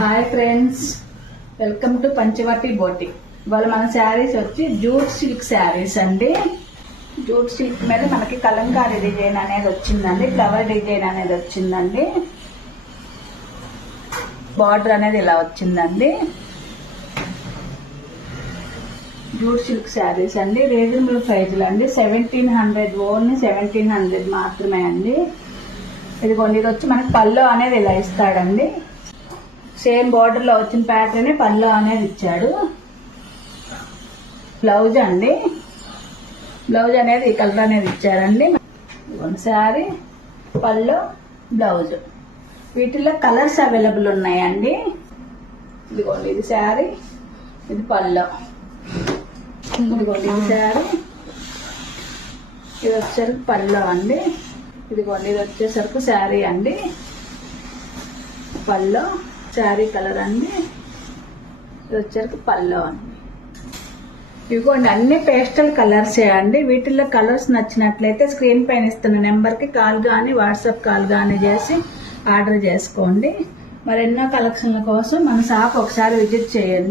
Hi friends, welcome to Panchavati boutique. ఇవాళ మన శారీస్ వచ్చి జూట్ సిల్క్ శారీస్ అండి. జూట్ సిల్క్ మీద మనకి కలంకారీ డిజైన్ అనేది వచ్చిందండి, ఫ్లవర్ డిజైన్ అనేది వచ్చిందండి. బార్డర్ అనేది ఇలా వచ్చిందండి. జూట్ సిల్క్ శారీస్ అండి, రీజనబుల్ ప్రైజ్లు అండి. 1700, ఓన్లీ 1700 మాత్రమే అండి. ఇదిగోండి, ఇది వచ్చి మనకి పల్లో అనేది ఇలా ఇస్తాడండి. సేమ్ బార్డర్ లో వచ్చిన ప్యాటర్న్ పల్లో అనేది ఇచ్చాడు. బ్లౌజ్ అండి, బ్లౌజ్ అనేది ఈ కలర్ అనేది ఇచ్చారండి. శారీ, పల్లో, బ్లౌజ్, వీటిల్లో కలర్స్ అవైలబుల్ ఉన్నాయండి. ఇదిగోండి, ఇది శారీ, ఇది పల్లో. ఇదిగోండి, ఇది శారీ, ఇది వచ్చేసరికి పల్లో అండి. ఇదిగోండి, ఇది వచ్చేసరికి శారీ అండి, పల్లో, శారీ కలర్ అండి. ఇది వచ్చేసరికి పల్లో అండి. ఇదిగోండి, అన్ని పేస్టల్ కలర్సే అండి. వీటిల్లో కలర్స్ నచ్చినట్లయితే స్క్రీన్ పైన ఇస్తున్న నెంబర్కి కాల్ కానీ వాట్సాప్ కాల్ కానీ చేసి ఆర్డర్ చేసుకోండి. మరెన్నో కలెక్షన్ల కోసం మన షాప్ ఒకసారి విజిట్ చేయండి.